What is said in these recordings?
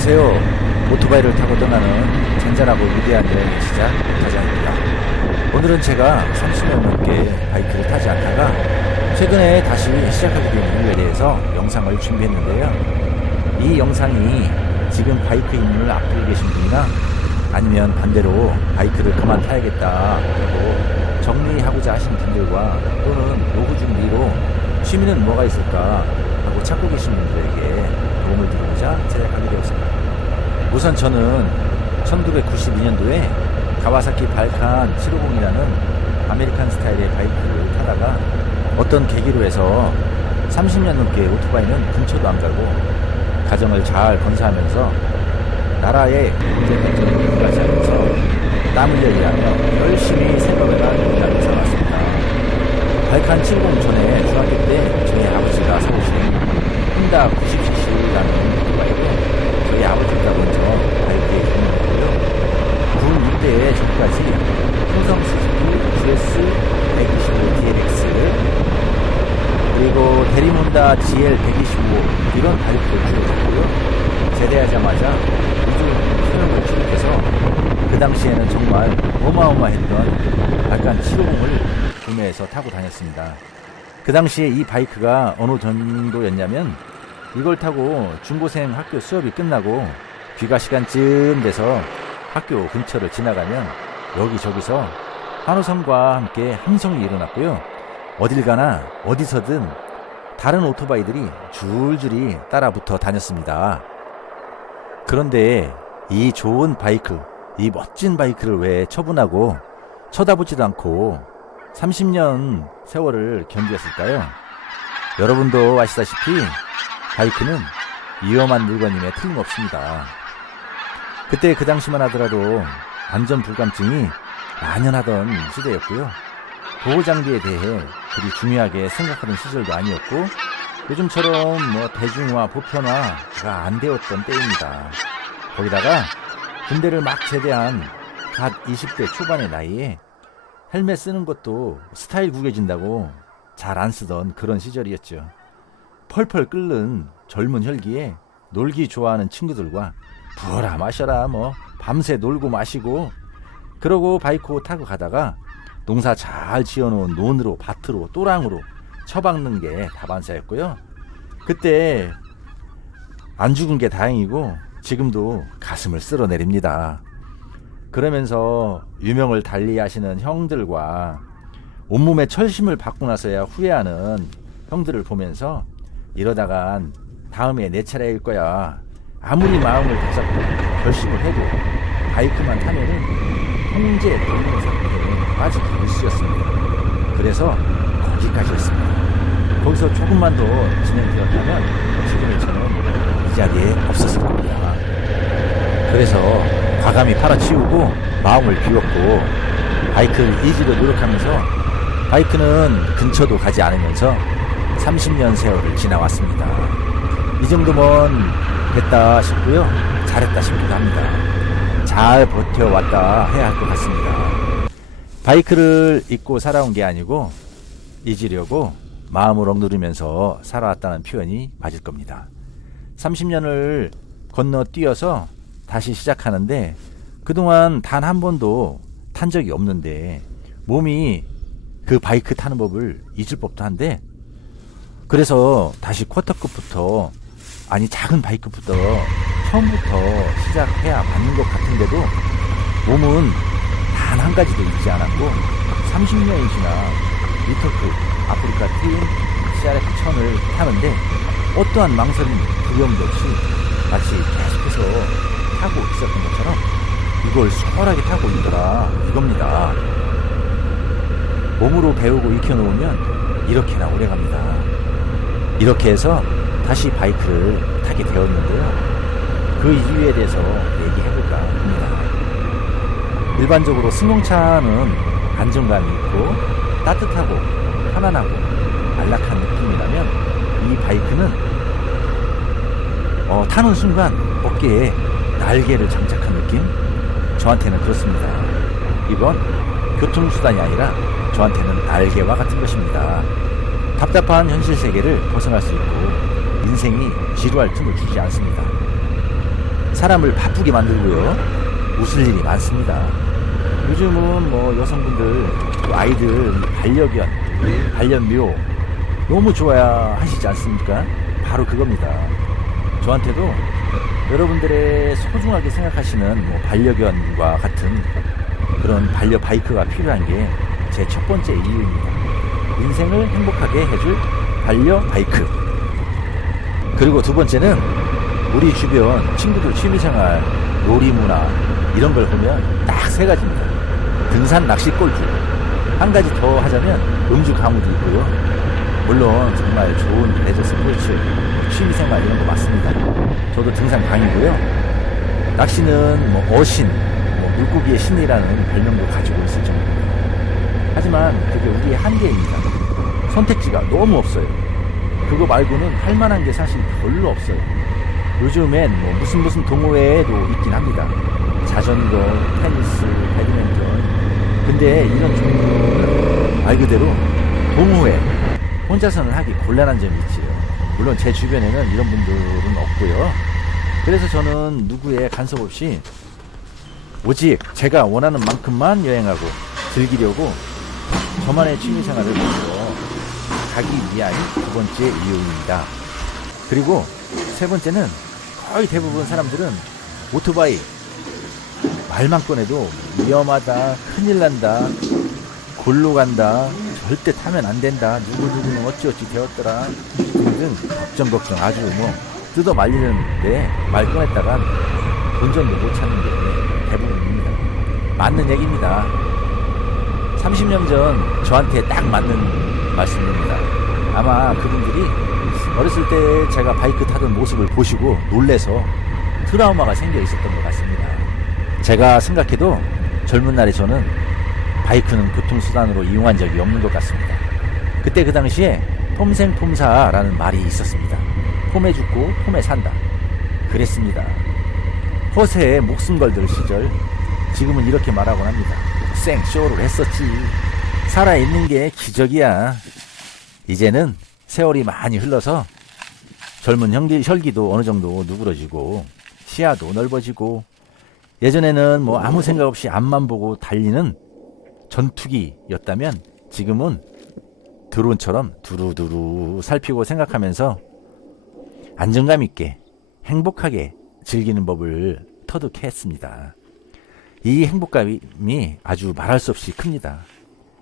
안녕하세요. 오토바이를 타고 떠나는 잔잔하고 위대한 여행의 시작 타장입니다. 오늘은 제가 30년 넘게 바이크를 타지 않다가 최근에 다시 시작하게 된 이유에 대해서 영상을 준비했는데요. 이 영상이 지금 바이크 입문을 앞두고 계신 분이나 아니면 반대로 바이크를 그만 타야겠다 하고 정리하고자 하신 분들과 또는 노후 준비로 취미는 뭐가 있을까 하고 찾고 계신 분들에게 도움을 드리고자 제작하게 되었습니다. 우선 저는 1992년도에 가와사키 발칸 750이라는 아메리칸 스타일의 바이크를 타다가 어떤 계기로 해서 30년 넘게 오토바이는 근처도 안 가고 가정을 잘 건사하면서 나라의 경제발전을 이루어가지 하면서 땀 흘려 일하며 열심히 생업을 하는 일하고 살아왔습니다. 발칸 750 전에 중학교 때 저희 아버지가 사오신 혼다 90cc라는 오토바이로 저희 아버지가 먼저 바이크에 입문했고요. 군 입대에 전까지 흥성 스즈키 GS 125 DLX 그리고 대림혼다 GL 125 이런 바이크를 주로 탔고요. 제대하자마자 우주 수영을 취득해서 그 당시에는 정말 어마어마했던 발칸 750을 구매해서 타고 다녔습니다. 그 당시에 이 바이크가 어느 정도였냐면 이걸 타고 중고생 학교 수업이 끝나고 귀가 시간쯤 돼서 학교 근처를 지나가면 여기저기서 환호성과 함께 함성이 일어났고요. 어딜 가나 어디서든 다른 오토바이들이 줄줄이 따라붙어 다녔습니다. 그런데 이 좋은 바이크, 이 멋진 바이크를 왜 처분하고 쳐다보지도 않고 30년 세월을 견디었을까요? 여러분도 아시다시피 바이크는 위험한 물건임에 틀림없습니다. 그때 그 당시만 하더라도 안전 불감증이 만연하던 시대였고요. 보호장비에 대해 그리 중요하게 생각하는 시절도 아니었고 요즘처럼 대중화, 보편화가 안 되었던 때입니다. 거기다가 군대를 막 제대한 갓 20대 초반의 나이에 헬멧 쓰는 것도 스타일 구겨진다고 잘 안 쓰던 그런 시절이었죠. 펄펄 끓는 젊은 혈기에 놀기 좋아하는 친구들과 부어라 마셔라 밤새 놀고 마시고 그러고 바이크 타고 가다가 농사 잘 지어놓은 논으로 밭으로 또랑으로 처박는 게 다반사였고요. 그때 안 죽은 게 다행이고 지금도 가슴을 쓸어내립니다. 그러면서 유명을 달리하시는 형들과 온몸에 철심을 받고 나서야 후회하는 형들을 보면서 이러다간 다음에 내 차례일 거야. 아무리 마음을 다잡고 결심을 해도 바이크만 타면은 통제 불능 상태에 빠지기 일쑤였습니다. 그래서 거기까지였습니다. 거기서 조금만 더 진행되었다면 지금의 저는 이 자리에 없었을 겁니다. 그래서 과감히 팔아치우고 마음을 비웠고 바이크를 잊으려 노력하면서 바이크는 근처도 가지 않으면서 30년 세월을 지나왔습니다. 이 정도면 됐다 싶고요. 잘했다 싶기도 합니다. 잘 버텨왔다 해야 할 것 같습니다. 바이크를 잊고 살아온 게 아니고 잊으려고 마음을 억누르면서 살아왔다는 표현이 맞을 겁니다. 30년을 건너뛰어서 다시 시작하는데 그동안 단 한 번도 탄 적이 없는데 몸이 그 바이크 타는 법을 잊을 법도 한데 그래서 다시 쿼터급부터 아니 작은 바이크부터 처음부터 시작해야 맞는 것 같은데도 몸은 단 한 가지도 잊지 않았고 30년이 지나 리터급 아프리카 트윈 CRF 1000을 타는데 어떠한 망설임 두려움도 없이 마치 계속해서 타고 있었던 것처럼 이걸 수월하게 타고 있더라 이겁니다. 몸으로 배우고 익혀놓으면 이렇게나 오래갑니다. 이렇게 해서 다시 바이크를 타게 되었는데요. 그 이유에 대해서 얘기해볼까 합니다. 일반적으로 승용차는 안정감이 있고 따뜻하고 편안하고 안락한 느낌이라면 이 바이크는 타는 순간 어깨에 날개를 장착한 느낌? 저한테는 그렇습니다. 이건 교통수단이 아니라 저한테는 날개와 같은 것입니다. 답답한 현실 세계를 벗어날 수 있고 인생이 지루할 틈을 주지 않습니다. 사람을 바쁘게 만들고요. 웃을 일이 많습니다. 요즘은 뭐 여성분들, 또 아이들 반려견, 반려묘 너무 좋아하시지 않습니까? 바로 그겁니다. 저한테도 여러분들의 소중하게 생각하시는 뭐 반려견과 같은 그런 반려 바이크가 필요한 게 제 첫 번째 이유입니다. 인생을 행복하게 해줄 반려 바이크. 그리고 두 번째는 우리 주변 친구들 취미생활, 놀이문화 이런 걸 보면 딱 세 가지입니다. 등산, 낚시, 골프. 한 가지 더 하자면 음주, 가무도 있고요. 물론 정말 좋은 레저 스포츠, 취미생활 이런 거 맞습니다. 저도 등산 강이고요. 낚시는 뭐 어신, 뭐 물고기의 신이라는 별명도 가지고 있을 정도입니다. 하지만 그게 우리의 한계입니다. 선택지가 너무 없어요. 그거 말고는 할 만한 게 사실 별로 없어요. 요즘엔 뭐 무슨 동호회도 있긴 합니다. 자전거, 테니스, 배드민턴. 근데 이런 종류는 말 그대로 동호회, 혼자서는 하기 곤란한 점이 있지요. 물론 제 주변에는 이런 분들은 없고요. 그래서 저는 누구의 간섭 없이 오직 제가 원하는 만큼만 여행하고 즐기려고 저만의 취미생활을 위해서 가기 위한 두 번째 이유입니다. 그리고 세 번째는 거의 대부분 사람들은 오토바이 말만 꺼내도 위험하다, 큰일 난다, 골로 간다, 절대 타면 안 된다, 누구누구는 어찌어찌 되었더라 등등 걱정 아주 뭐 뜯어 말리는데 말 꺼냈다간 본전도 못 찾는 게 대부분입니다. 맞는 얘기입니다. 30년 전 저한테 딱 맞는 말씀입니다. 아마 그분들이 어렸을 때 제가 바이크 타던 모습을 보시고 놀래서 트라우마가 생겨 있었던 것 같습니다. 제가 생각해도 젊은 날에 저는 바이크는 교통수단으로 이용한 적이 없는 것 같습니다. 그때 그 당시에 폼생폼사라는 말이 있었습니다. 폼에 죽고 폼에 산다. 그랬습니다. 허세에 목숨 걸들 시절. 지금은 이렇게 말하곤 합니다. 생쇼를 했었지. 살아있는 게 기적이야. 이제는 세월이 많이 흘러서 젊은 혈기도 어느 정도 누그러지고 시야도 넓어지고 예전에는 뭐 아무 생각 없이 앞만 보고 달리는 전투기였다면 지금은 드론처럼 두루두루 살피고 생각하면서 안정감 있게 행복하게 즐기는 법을 터득했습니다. 이 행복감이 아주 말할 수 없이 큽니다.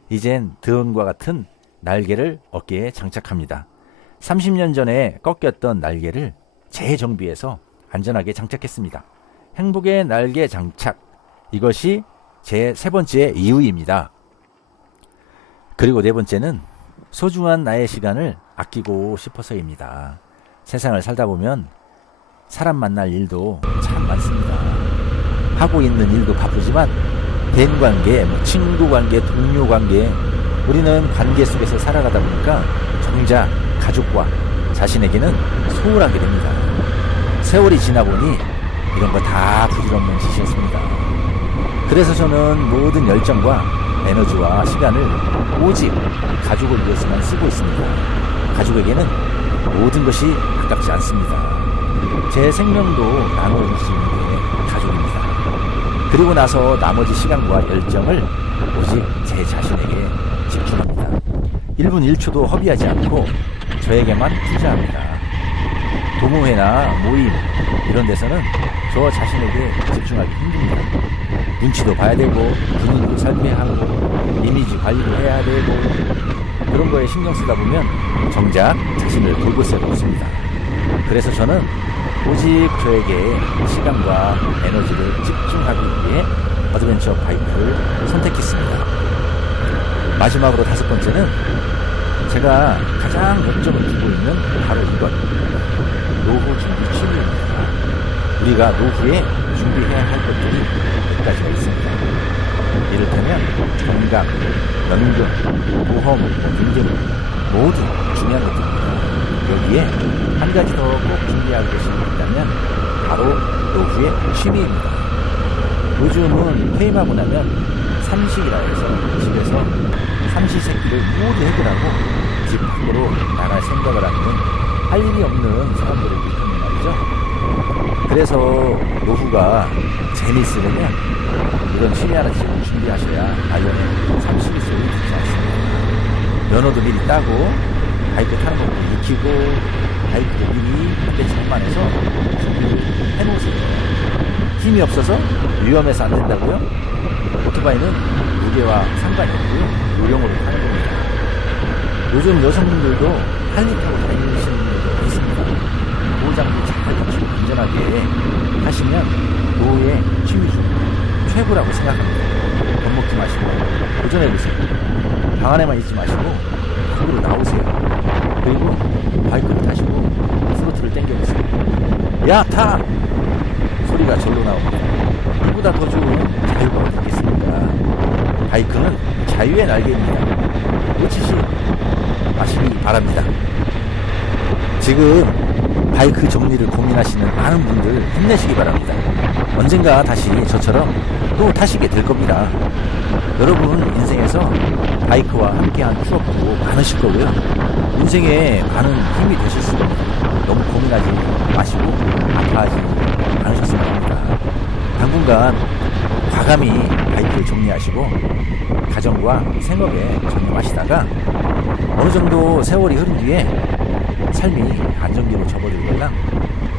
이젠 드론과 같은 날개를 어깨에 장착합니다. 30년 전에 꺾였던 날개를 재정비해서 안전하게 장착했습니다. 행복의 날개 장착. 이것이 제 세 번째 이유입니다. 그리고 네 번째는 소중한 나의 시간을 아끼고 싶어서입니다. 세상을 살다 보면 사람 만날 일도 참 많습니다. 하고 있는 일도 바쁘지만 대인관계, 친구 관계, 동료 관계 우리는 관계 속에서 살아가다 보니까 정작 가족과 자신에게는 소홀하게 됩니다. 세월이 지나 보니 이런 거 다 부질없는 짓이었습니다. 그래서 저는 모든 열정과 에너지와 시간을 오직 가족을 위해서만 쓰고 있습니다. 가족에게는 모든 것이 아깝지 않습니다. 제 생명도 나눠줄 수 있는 게 가족입니다. 그리고 나서 나머지 시간과 열정을 오직 제 자신에게 집중합니다. 1분 1초도 허비하지 않고 저에게만 투자합니다. 동호회나 모임 이런 데서는 저 자신에게 집중하기 힘듭니다. 눈치도 봐야 되고 분위기도 살펴야 하고 이미지 관리도 해야 되고 그런 거에 신경 쓰다 보면 정작 자신을 돌볼 새가 없습니다. 그래서 저는 오직 저에게 시간과 에너지를 집중하기 위해 어드벤처 바이크를 선택했습니다. 마지막으로 다섯 번째는 제가 가장 역점을 두고 있는 바로 이것, 노후 준비 취미입니다. 우리가 노후에 준비해야 할 것들이 몇 가지가 있습니다. 이를테면 건강, 연금, 보험 등등 모두 중요한 것들입니다. 여기에 한 가지 더 꼭 준비할 것이 있다면 바로 노후의 취미입니다. 요즘은 퇴임하고 나면 삼식이라 해서 집에서 삼시세끼를 모두 해결하고 집 밖으로 나갈 생각을 하는 할 일이 없는 사람들을 일컫는 말이죠. 그래서 노후가 재미있으려면 이런 취미 하나씩 준비하셔야 말년에 삼식이 소리 듣지 않습니다. 면허도 미리 따고 바이크 타는 것도 익히고 바이크도 미리 그때 장만해서 준비를 해놓으세요. 힘이 없어서 위험해서 안 된다고요? 오토바이는 무게와 상관이 없고요. 요령으로 타는 겁니다. 요즘 여성분들도 할리 타고 다니시는 분들도 있습니다. 보호장비 잘 갖추고 안전하게 하시면 노후의 취미 중 최고라고 생각합니다. 겁먹지 마시고 도전해보세요. 방 안에만 있지 마시고 밖으로 나오세요. 그리고 바이크를 타시고 스로틀을 당겨보세요. 야, 타! 소리가 절로 나옵니다. 이보다 더 좋은 자유감을 느끼겠습니까? 바이크는 자유의 날개입니다. 놓치지 마시기 바랍니다. 지금 바이크 정리를 고민하시는 많은 분들 힘내시기 바랍니다. 언젠가 다시 저처럼 또 타시게 될 겁니다. 여러분 인생에서 바이크와 함께한 추억도 많으실 거고요. 인생에 많은 힘이 되실 수도 있습니다. 너무 고민하지 마시고 아파하지 않으셨으면 합니다. 당분간 과감히 바이크를 정리하시고 가정과 생업에 전념하시다가 어느 정도 세월이 흐른 뒤에 삶이 안정기로 접어들거나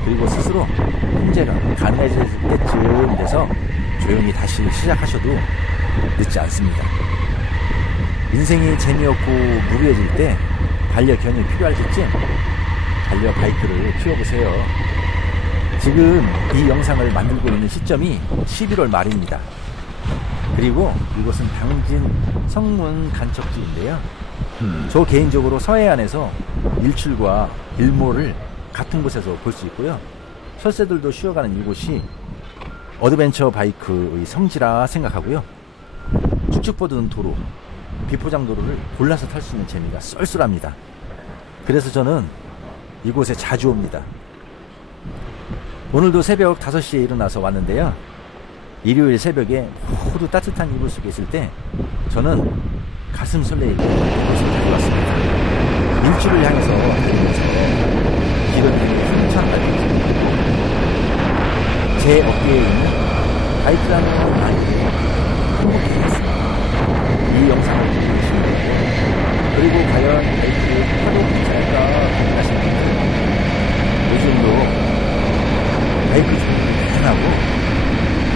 그리고 스스로 통제가 가능해질 때쯤 돼서 조용히 다시 시작하셔도 늦지 않습니다. 인생이 재미없고 무료해질 때 반려견이 필요할 때쯤 반려 바이크를 키워보세요. 지금 이 영상을 만들고 있는 시점이 11월 말입니다. 그리고 이곳은 당진 성문 간척지인데요. 저 개인적으로 서해안에서 일출과 일몰을 같은 곳에서 볼 수 있고요. 철새들도 쉬어가는 이곳이 어드벤처 바이크의 성지라 생각하고요. 쭉쭉 뻗은 도로, 비포장 도로를 골라서 탈 수 있는 재미가 쏠쏠합니다. 그래서 저는 이곳에 자주 옵니다. 오늘도 새벽 5시에 일어나서 왔는데요. 일요일 새벽에 모두 따뜻한 이불 속에 있을 때 저는 가슴 설레이고 이곳을 달려왔습니다. 일주를 향해서 달리면서 길을 힘찬 발길을 느끼고 제 어깨에 있는 바이크라는 말이 행복해졌습니다. 이 영상을 보고 계시는 분들 그리고 과연 바이크를 타도 괜찮을까 고민하시는 분들 요즘도 바이크 중에 다양하고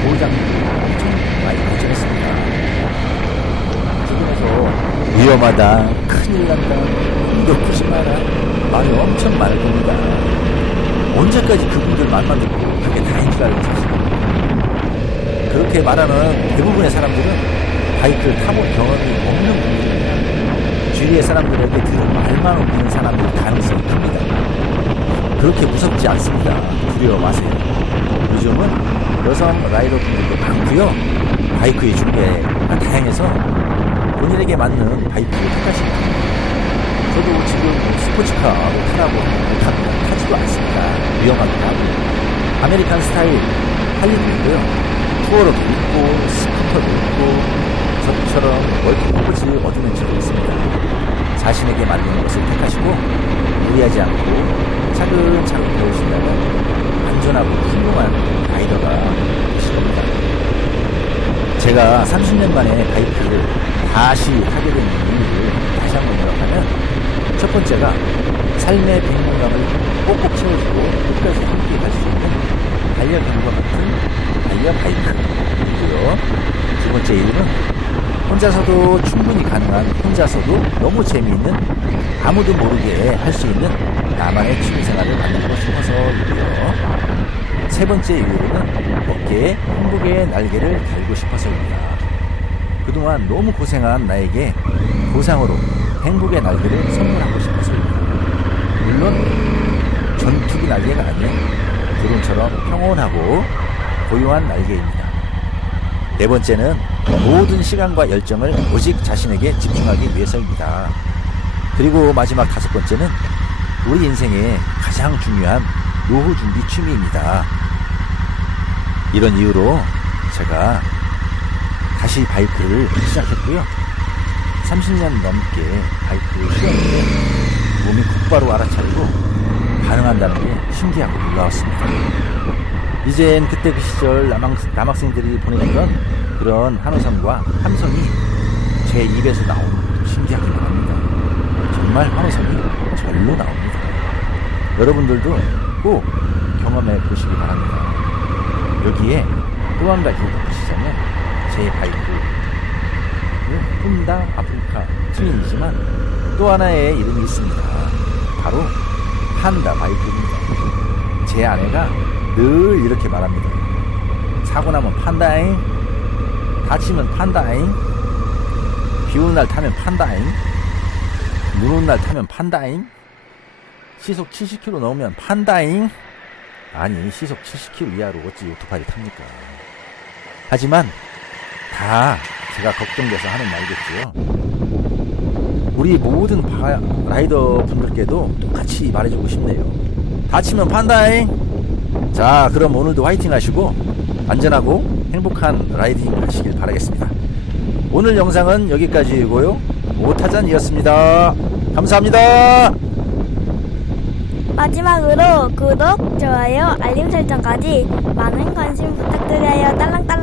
보호장비도 엄청 많이 발전했습니다. 주변에서 위험하다, 큰일 난다, 공격 조심하라 말이 엄청 많을 겁니다. 언제까지 그분들 말만 듣고 그게 다인 줄 알고 사실은 그렇게 말하는 대부분의 사람들은 바이크를 타본 경험이 없는 분들입니다. 주위의 사람들에게 들은 말만 없는 사람일 가능성이 큽니다. 그렇게 무섭지 않습니다. 두려워 마세요. 요즘은 여성 라이더분들도 많고요. 바이크의 종류가 다양해서 본인에게 맞는 바이크를 택하시면 됩니다. 저도 지금 스포츠카로 타라고 못합니다. 타지도 않습니다. 위험하기도 하고 아메리칸 스타일 할리도 있고요. 투어러도 있고 스쿠터도 있고 저처럼 멀티퍼포즈 어드벤처도 있습니다. 자신에게 맞는 것을 택하시고 무리하지 않고 차근차근 배우신다면 안전하고 훌륭한 라이더가 되실 겁니다. 제가 30년 만에 바이크를 다시 타게 된 이유를 다시 한번 요약하면 첫 번째가 삶의 빈곤감을 꼭꼭 채워주고 끝까지 함께 갈 수 있는 반려견과 같은 반려 바이크이고요. 두 번째 이유는 혼자서도 충분히 가능한 혼자서도 너무 재미있는 아무도 모르게 할 수 있는 나만의 취미생활을 만들고 싶어서이고요. 세 번째 이유로는 어깨에 행복의 날개를 달고 싶어서입니다. 그동안 너무 고생한 나에게 보상으로 행복의 날개를 선물하고 싶어서입니다. 물론 전투기 날개가 아닌 드론처럼 평온하고 고요한 날개입니다. 네 번째는 모든 시간과 열정을 오직 자신에게 집중하기 위해서입니다. 그리고 마지막 다섯 번째는 우리 인생의 가장 중요한 노후 준비 취미입니다. 이런 이유로 제가 다시 바이크를 시작했고요. 30년 넘게 바이크를 쉬었는데 몸이 곧바로 알아차리고 반응한다는 게 신기하고 놀라웠습니다. 이젠 그때 그 시절 남학생들이 보내주던 그런 한우성과 함성이 제 입에서 나오는 것도 신기하기만 합니다. 정말 한우성이 절로 나옵니다. 여러분들도 꼭 경험해 보시기 바랍니다. 여기에 또 한 가지 덧붙이자면 제 바이크 혼다 아프리카 트윈이지만 또 하나의 이름이 있습니다. 바로 판다 바이크입니다. 제 아내가 늘 이렇게 말합니다. 사고 나면 판다잉, 다치면 판다잉, 비 오는 날 타면 판다잉, 눈 오는 날 타면 판다잉, 시속 70km 넘으면 판다잉. 아니 시속 70km 이하로 어찌 오토바이를 탑니까? 하지만 다 제가 걱정돼서 하는 말이겠고요. 우리 모든 라이더 분들께도 똑같이 말해주고 싶네요. 다치면 판다잉. 자, 그럼 오늘도 화이팅 하시고 안전하고 행복한 라이딩 하시길 바라겠습니다. 오늘 영상은 여기까지이고요. 오타잔이었습니다. 감사합니다. 마지막으로 구독, 좋아요, 알림 설정까지 많은 관심 부탁드려요. 딸랑딸랑.